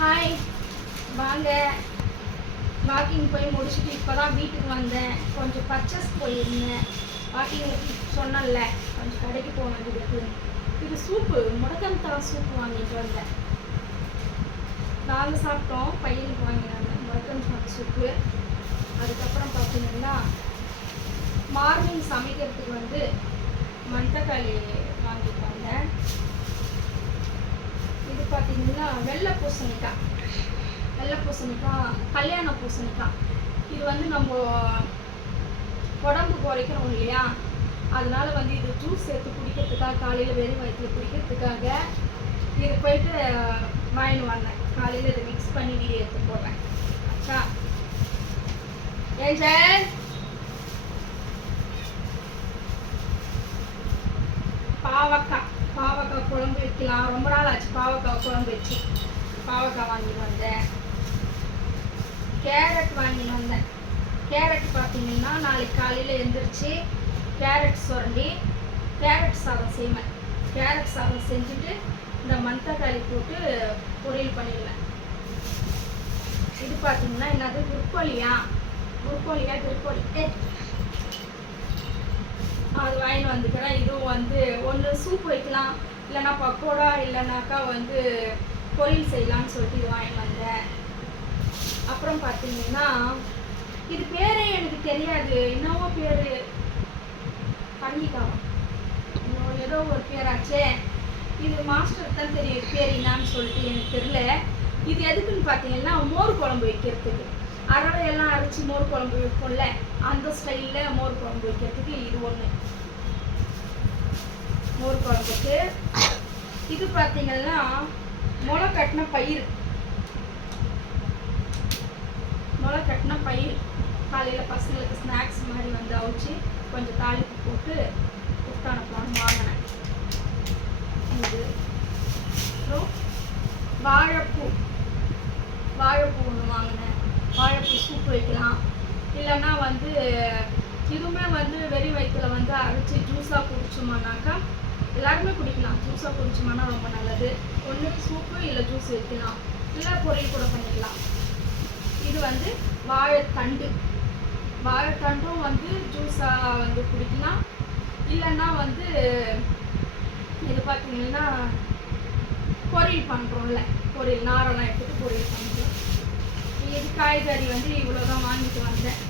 Hi, வாங்க. Walking போய் முடிச்சுட்டு இப்போ தான் வீட்டுக்கு வந்தேன். கொஞ்சம் பர்ச்சேஸ் போயிருந்தேன். வாக்கிங் சொன்னல, கொஞ்சம் கடைக்கு போக வேண்டியது. இது சூப்பு, முடக்கத்தான் சூப்பு வாங்கிட்டு வந்தேன். நாங்கள் சாப்பிட்டோம், பையனுக்கு வாங்கினாங்க முடக்கத்தான் சூப்பு. அதுக்கப்புறம் பார்த்தீங்கன்னா மார்னிங் சமைக்கிறதுக்கு வந்து மண்தக்காளி வாங்கிட்டு வந்தேன். இது பார்த்தீங்கன்னா வெள்ளை பூசணிக்காய், கல்யாண பூசணிக்காய். இது வந்து நம்ம உடம்பு குறைக்கிறோம் இல்லையா, அதனால வந்து இது ஜூஸ் சேர்த்து குடிக்கிறதுக்காக, காலையில் வெறும் வயிற்றுல குடிக்கிறதுக்காக இது போயிட்டு வாங்கிட்டு வந்தேன். காலையில் இதை மிக்ஸ் பண்ணி வீடியோ எடுத்து போடுறேன். ஆச்சா ஏஞ்சல், பாவக்காய் குழம்பு வைக்கலாம். ரொம்ப நாள் ஆச்சு பாவக்காய் குழம்பு வச்சு. பாவக்காய் வாங்கிட்டு வந்தேன். கேரட் வாங்கிட்டு வந்தேன். கேரட் பார்த்தீங்கன்னா நாளைக்கு காலையில் எழுந்திரிச்சு கேரட் சுரண்டி கேரட் சாதம் செய்வேன். கேரட் சாதம் செஞ்சுட்டு இந்த மண்தக்காளி போட்டு பொரியல் பண்ணிடுவேன். இது பார்த்தீங்கன்னா என்னது, திருக்கோழியா அது வாங்கிட்டு வந்துக்கிறேன். இதுவும் வந்து ஒன்று சூப் வைக்கலாம், இல்லைன்னா பக்கோடா, இல்லைனாக்கா வந்து பொரியல் செய்யலான்னு சொல்லிட்டு இது வாங்கிட்டு வந்தேன். அப்புறம் பார்த்தீங்கன்னா இது பேரே எனக்கு தெரியாது, என்னவோ பேர், பரங்கிக்காவா ஏதோ ஒரு பேராச்சே. இது மாஸ்டர் தான் தெரியும் பேர் என்னான்னு சொல்லிட்டு, எனக்கு தெரியல. இது எதுக்குன்னு பார்த்தீங்கன்னா மோர் குழம்பு வைக்கிறதுக்கு, அரவையெல்லாம் அரைச்சி மோர் குழம்பு வைப்போம்ல, அந்த ஸ்டைலில் மோர் குழம்பு வைக்கிறதுக்கு இது ஒன்று, மோர் குழம்புக்கு. இது பார்த்தீங்கன்னா முளை கட்டின பயிர், காலையில் பசங்களுக்கு ஸ்நாக்ஸ் மாதிரி வந்து அவிச்சு கொஞ்சம் தாளிப்பு போட்டு கொடுத்தானப்பலான்னு வாங்கினேன். இது வாழைப்பூ ஒன்று வாங்கினேன். வாழைப்பூ சூப்பு வைக்கலாம், இல்லைன்னா வந்து இதுவுமே வந்து வெறி வயிற்றுல வந்து அரைச்சி ஜூஸாக குடிச்சோம்னாக்கா எல்லாருமே குடிக்கலாம். ஜூஸாக குடிச்சோம்னா ரொம்ப நல்லது. ஒன்று சூப்பு இல்லை ஜூஸ் வைக்கலாம், இல்லை பொரியல் கூட பண்ணிக்கலாம். இது வந்து வாழைத்தண்டும் வந்து ஜூஸாக வந்து குடிக்கலாம், இல்லைன்னா வந்து இது பார்த்தீங்கன்னா பொரியல் பண்ணுறோம்ல, பொரியல் நாரெல்லாம் எடுத்துகிட்டு பொரியல் பண்ணுறோம். இது காய்கறி வந்து இவ்வளோ தான் வாங்கிட்டு வந்தேன்.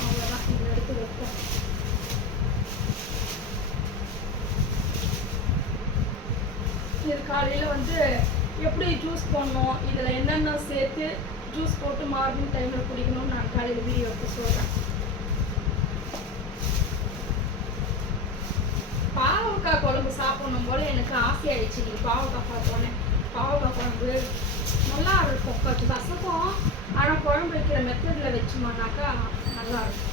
அவ்வளோதான், இதை எடுத்து வைப்போம். இது காலையில் வந்து எப்படி ஜூஸ் போடணும், இதில் என்னென்ன சேர்த்து ஜூஸ் போட்டு மார்னிங் டைமில் குடிக்கணும்னு நான் காலையில் வீடியோ எடுத்து சொல்கிறேன். பாவக்காய் குழம்பு சாப்பிடணும் போல் எனக்கு ஆசையாயிடுச்சு. நீங்கள் பாவக்காய் பார்த்தோன்னே, பாவக்காய் குழம்பு நல்லா இருக்கும், கொஞ்சம் கசக்கும், ஆனால் குழம்பு வைக்கிற மெத்தடில் வச்சோம்னாக்கா நல்லா இருக்கும்.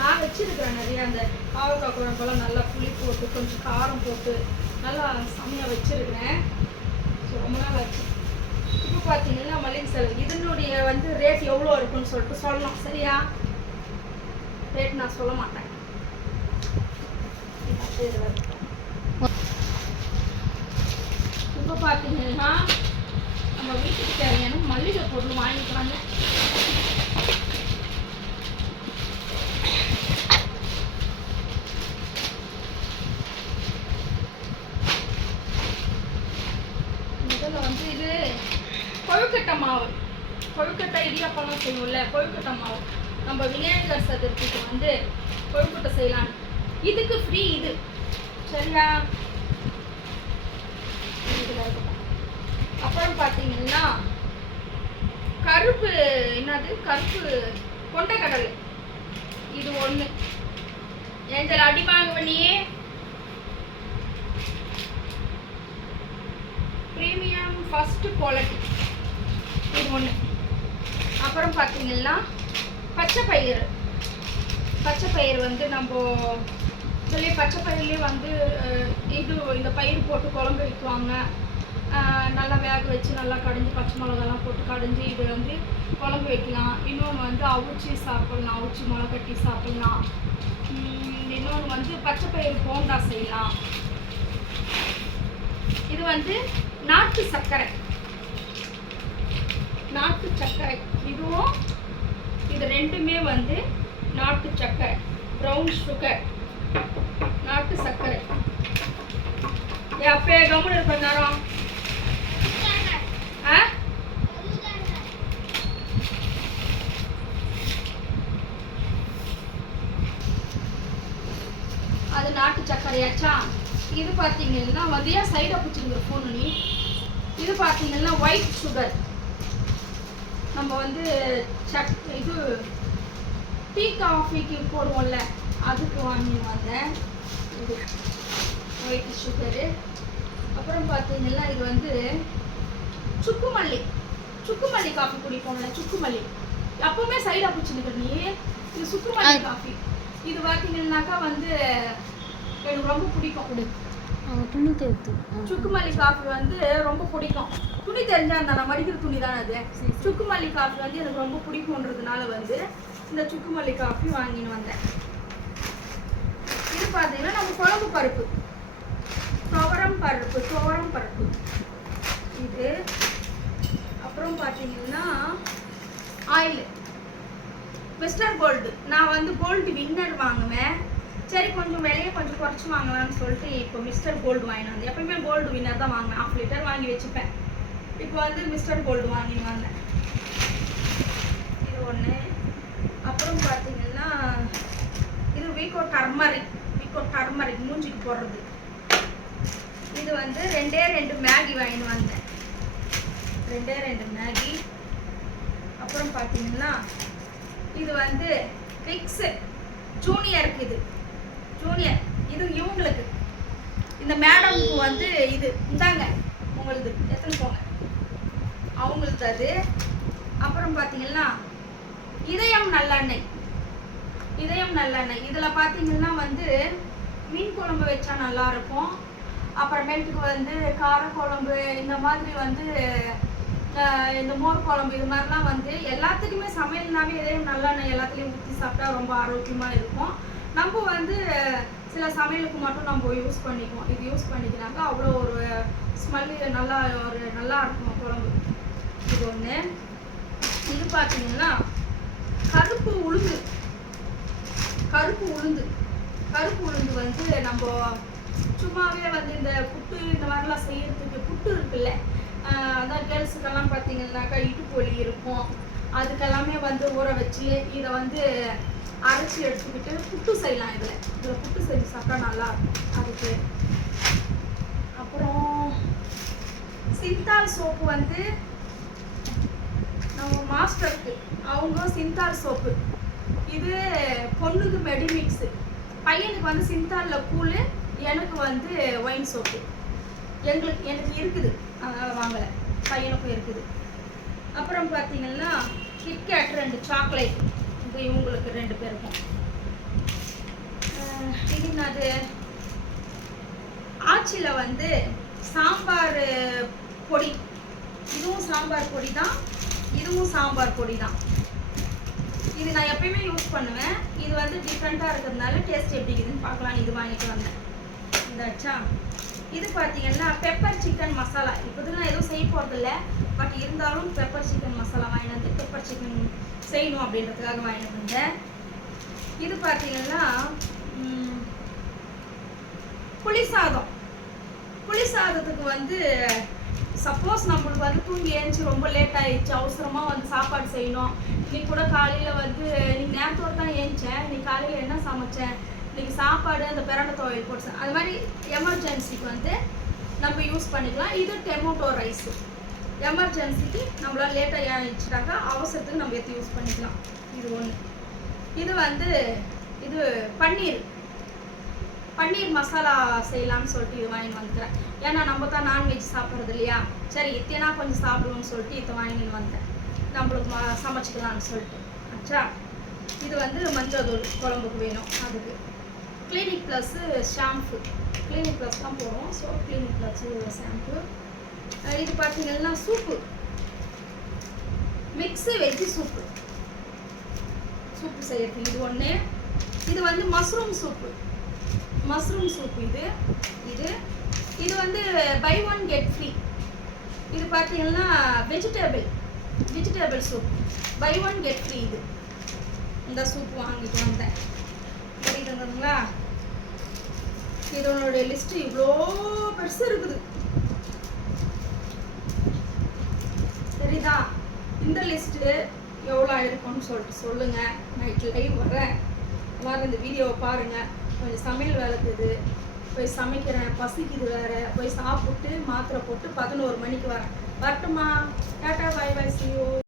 நான் வச்சுருக்கிறேன் நிறையா, அந்த பாவக்காய் குழம்பெல்லாம் நல்லா புளி போட்டு கொஞ்சம் காரம் போட்டு நல்லா செம்மையாக வச்சுருக்கிறேன். ஸோ ரொம்ப நாள் ஆச்சு. இப்போ பார்த்தீங்கன்னா மளிகை செலவு இதனுடைய வந்து ரேட் எவ்வளோ இருக்குன்னு சொல்லிட்டு சொல்லணும், சரியா? ரேட் நான் சொல்ல மாட்டேன். இப்போ பார்த்தீங்கன்னா நம்ம வீட்டுக்கு தேவையான மளிகை பொருள் வாங்கிக்கிறாங்க. முதல்ல வந்து இது கொழுக்கட்டை இடியாப்பெல்லாம் செய்வோம்ல, கொழுக்கட்டை மாவு. நம்ம விநாயகர் சதுர்த்திக்கு வந்து கொழுக்கட்டை செய்யலாம். இதுக்கு ஃப்ரீ இது, சரியா? அப்புறம் பார்த்தீங்கன்னா கருப்பு கொண்டைக்கடலை, இது ஒன்று. ஏஞ்சல் அடி வாங்குவனியே, ப்ரீமியம் ஃபர்ஸ்ட் குவாலிட்டி, இது ஒன்று. அப்புறம் பார்த்தீங்கன்னா பச்சை பயிறு வந்து நம்ம சொல்லி பச்சை பயிர்லேயே வந்து இந்த பயிர் போட்டு குழம்பு வைக்குவாங்க. நல்லா வேக வச்சு நல்லா கடைஞ்சி பச்சை மிளகாலாம் போட்டு கடைஞ்சி இது வந்து குழம்பு வைக்கலாம். இன்னொன்று வந்து அவிச்சி சாப்பிட்லாம், அவிச்சி மிளகா கட்டி சாப்பிட்லாம். இன்னொன்று வந்து பச்சை பயிர் போண்டா செய்யலாம். இது வந்து நாட்டு சர்க்கரை, நாட்டு சர்க்கரை. இதுவும் இது ரெண்டுமே வந்து நாட்டு சர்க்கரை, ப்ரௌன் சுகர், நாட்டு சர்க்கரை. அப்பே கம்முன்னு இருப்ப நேரம். அது நாட்டு சர்க்கரையாச்சா. இது பார்த்தீங்கன்னா மதியா சைடாக பிடிச்சிருக்கிற ஃபோனு நீ. இது பார்த்தீங்கன்னா ஒயிட் சுகர். நம்ம வந்து இது டீ காஃபிக்கு போடுவோம்ல, அதுக்கு வாங்கி வந்தேன். இது ஒயிட் சுகரு. அப்புறம் பார்த்தீங்கன்னா இது வந்து சுக்குமல்லி. சுக்குமல்லி காஃபி குடிப்போம்ல, சுக்குமல்லி எப்பவுமே சைடாக பிடிச்சிருக்கிற நீ. இது சுக்குமல்லி காஃபி. இது பார்த்தீங்கன்னாக்கா வந்து எனக்கு ரொம்ப பிடிக்கும். சுக்குமல்லி காஃபி வந்து ரொம்ப பிடிக்கும். துணி தெரிஞ்சா இருந்தா நான் மடிக்கிற துணி தானே அது. சுக்குமல்லி காஃபி வந்து எனக்கு ரொம்ப பிடிக்கும்ன்றதுனால வந்து இந்த சுக்குமல்லி காஃபி வாங்கின்னு வந்தேன். இது பார்த்தீங்கன்னா நம்ம குழம்பு பருப்பு, துவரம் பருப்பு இது. அப்புறம் பார்த்தீங்கன்னா ஆயில், மிஸ்டர் கோல்டு. நான் வந்து கோல்டு வின்னர் வாங்குவேன். சரி கொஞ்சம் விலையை கொஞ்சம் குறைச்சி வாங்கலாம்னு சொல்லிட்டு இப்போ மிஸ்டர் கோல்டு வாங்கினு வந்தேன். எப்பயுமே கோல்டு வின்னர் தான் வாங்குவேன். 1/2 லிட்டர் வாங்கி வச்சுப்பேன். இப்போ வந்து மிஸ்டர் கோல்டு வாங்கின்னு வந்தேன். இது ஒன்று. அப்புறம் பார்த்தீங்கன்னா இது வீக்கோ டர்மரிக் மூஞ்சிக்கு போடுறது. இது வந்து 2 மேகி வாங்கின்னு வந்தேன். 2 மேகி. அப்புறம் பார்த்தீங்கன்னா இது வந்து விக்ஸ் ஜூனியருக்கு. இது ஜூனியர். இது இவங்களுக்கு, இந்த மேடமுக்கு வந்து இது இந்தாங்க உங்களுக்கு எத்தனை போங்க அவங்களுக்கு அது. அப்புறம் பார்த்தீங்கன்னா இதயம் நல்லெண்ணெய். இதில் பார்த்தீங்கன்னா வந்து மீன் குழம்பு வச்சா நல்லாயிருக்கும். அப்புறமேட்டுக்கு வந்து காரக்குழம்பு, இந்த மாதிரி வந்து இந்த மோர் குழம்பு, இது மாதிரிலாம் வந்து எல்லாத்துக்குமே சமையல்னாவே இதயம் நல்லெண்ணெய் எல்லாத்துலேயும் ஊற்றி சாப்பிட்டா ரொம்ப ஆரோக்கியமாக இருக்கும். நம்ம வந்து சில சமையலுக்கு மட்டும் நம்ம யூஸ் பண்ணிக்குவோம். இது யூஸ் பண்ணிக்கிறாங்க, அவ்வளோ ஒரு ஸ்மெல்லு நல்லா இருக்கும் குழம்பு. இது ஒன்று. இது பார்த்தீங்கன்னா கருப்பு உளுந்து வந்து நம்ம சும்மாவே வந்து இந்த புட்டு இந்த மாதிரிலாம் செய்யறதுக்கு, புட்டு இருக்குல்ல, அதான் கேர்ள்ஸுக்கெல்லாம் பார்த்தீங்கன்னாக்கா இடுப்பு வலி இருக்கும், அதுக்கெல்லாமே வந்து ஊற வச்சு இதை வந்து அரைச்சி எடுத்துக்கிட்டு புட்டு செய்யலாம். இதில் புட்டு செஞ்சு சாப்பிட்டா நல்லா இருக்கும் அதுக்கு. அப்புறம் சிந்தால் சோப்பு வந்து நம்ம மாஸ்டருக்கு அவங்க சிந்தால் சோப்பு. இது பொண்ணுக்கு மெடிமிக்ஸு, பையனுக்கு வந்து சிந்தாலில் கூழ், எனக்கு வந்து ஒயின் சோப்பு. எனக்கு இருக்குது, அதனால் வாங்கலை. பையனுக்கும் இருக்குது. அப்புறம் பார்த்தீங்கன்னா கிட்கேட் 2 சாக்லேட். இது இவங்களுக்கு 2 பேருக்கும். இது என்னது, ஆச்சியில் வந்து சாம்பார் பொடி. இதுவும் சாம்பார் பொடி தான், இதுவும் சாம்பார் பொடி தான். இது நான் எப்பயுமே யூஸ் பண்ணுவேன். இது வந்து டிஃப்ரெண்ட்டாக இருக்கிறதுனால டேஸ்ட் எப்படி இருக்குதுன்னு பார்க்கலாம். இது வாங்கிட்டு வந்தேன். இதாச்சா. இது பார்த்தீங்கன்னா பெப்பர் சிக்கன் மசாலா. இப்போது நான் எதுவும் செய்ய போகிறதில்ல, பட் இருந்தாலும் பெப்பர் சிக்கன் மசாலா வாங்கிட்டு வந்து பெப்பர் சிக்கன் செய்யணும் அப்படின்றதுக்காக வாங்கிட்டு வந்தேன். இது பார்த்தீங்கன்னா புளி சாதத்துக்கு வந்து சப்போஸ் நம்மளுக்கு வந்து தூங்கி ஏஞ்சி ரொம்ப லேட் ஆயிடுச்சு, அவசரமாக வந்து சாப்பாடு செய்யணும். இன்னைக்கு கூட காலையில் வந்து இன்னைக்கு நேரத்தோடு தான் ஏஞ்சேன். இன்னைக்கு காலையில் என்ன சமைச்சேன், இன்னைக்கு சாப்பாடு அந்த பிரண்டை துவையல் போட்டு, அது மாதிரி எமர்ஜென்சிக்கு வந்து நம்ம யூஸ் பண்ணிக்கலாம். இது டொமேட்டோ ரைஸு. எமர்ஜென்சிக்கு நம்மளால் லேட்டாக ஆயிடுச்சுட்டாக்கா அவசரத்துக்கு நம்ம எடுத்து யூஸ் பண்ணிக்கலாம். இது ஒன்று. இது வந்து இது பன்னீர் மசாலா செய்யலாம்னு சொல்லிட்டு இது வாங்கிட்டு வந்துக்கிறேன். ஏன்னா நம்ம தான் நான்வெஜ் சாப்பிட்றது இல்லையா, சரி இத்தனா கொஞ்சம் சாப்பிடுவோம்னு சொல்லிட்டு இதை வாங்கிட்டு வந்தேன், நம்மளுக்கு சமைச்சிக்கலாம்னு சொல்லிட்டு. ஆச்சா. இது வந்து மஞ்சள் தூள் குழம்புக்கு வேணும். அதுக்கு clinic plus shampoo. Clinic plus தான் போடுவோம், ஸோ கிளினிக் ப்ளஸ்ஸு ஷாம்பு. இது பார்த்தீங்கன்னா சூப்பு, மிக்ஸு வெஜ்ஜு சூப்பு செய்யறது. இது ஒன்று. இது வந்து மஷ்ரூம் சூப்பு. இது வந்து பை 1 கெட் ஃப்ரீ. இது பார்த்தீங்கன்னா vegetable vegetable soup buy one get free. இது இந்த சூப் வாங்கிட்டு வந்தேன். தெரியுதுங்களா? இதனுடைய லிஸ்ட்டு இவ்வளோ பெருசு இருக்குது. சரிதா? இந்த லிஸ்ட்டு எவ்வளோ ஆயிருக்கும்னு சொல்லிட்டு சொல்லுங்கள். நைட்டு லைவ் வரேன். எல்லாரும் இந்த வீடியோவை பாருங்கள். கொஞ்சம் சமையல் வேலை இருக்குது, போய் சமைக்கிறேன், பசிக்குது வேறு, போய் சாப்பிட்டு மாத்திரை போட்டு 11 மணிக்கு வரேன். வரட்டுமா? Tata, bye bye, see you.